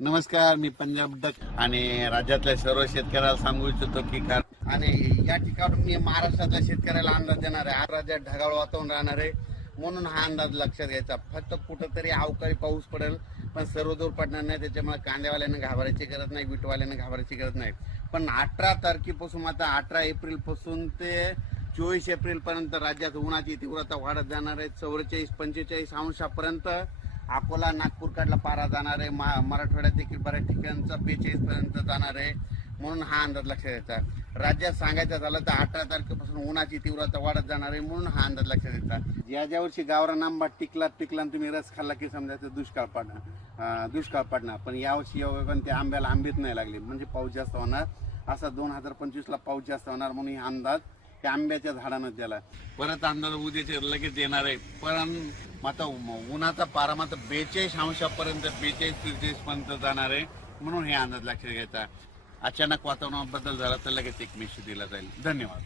नमस्कार मी पंजाब डक आणि राज्यातल्या सर्व शेतकऱ्याला सांगू इच्छितो की का आणि या ठिकाणून मी महाराष्ट्रातल्या शेतकऱ्याला अंदाज देणार आहे. आज राज्यात ढगाळ वातावरण राहणार आहे. म्हणून हा अंदाज लक्षात घ्यायचा. फक्त कुठंतरी अवकाळी पाऊस पडेल पण सर्व दूर पडणार नाही. त्याच्यामुळे कांद्यावाल्यानं घाबरायची गरज नाही विटवाल्यानं घाबरायची गरज नाही. पण अठरा तारखेपासून आता अठरा एप्रिलपासून ते चोवीस एप्रिलपर्यंत राज्यात उन्हाची तीव्रता वाढत जाणार आहे. चौवेचाळीस पंचेचाळीस अंशापर्यंत अकोला नागपूर कडला पारा जाणार आहे मा- मराठवाड्यात देखील बऱ्याच ठिकाणचा बेचाळीस पर्यंत जाणार आहे म्हणून हा अंदाज लक्षात येतात. राज्यात सांगायचं झालं तर अठरा तारखेपासून उन्हाची तीव्रता वाढत जाणार आहे म्हणून हा अंदाज लक्षात घ्यायचा या ज्या वर्षी गावरान आंबा टिकला टिकला आणि तुम्ही रस खाल्ला की समजायचं दुष्काळ पडणार दुष्काळ पडणार. पण यावर्षी पण त्या आंब्याला आंबेत नाही लागले. म्हणजे पाऊस जास्त होणार. असा दोन हजार पंचवीसला पाऊस जास्त होणार म्हणून हा अंदाज त्या आंब्याच्या झाडानं त्याला. परत अंदाज उद्याचे लगेच येणार आहे. पण आता उन्हाचा पारा मात्र बेचाळीस अंशापर्यंत बेचाळीस त्रेचाळीस पर्यंत जाणार आहे. म्हणून हे अंदाज लक्षात घ्यायचा. अचानक वातावरणात बदल झाला तर लगेच एक मेसेज दिला जाईल. धन्यवाद.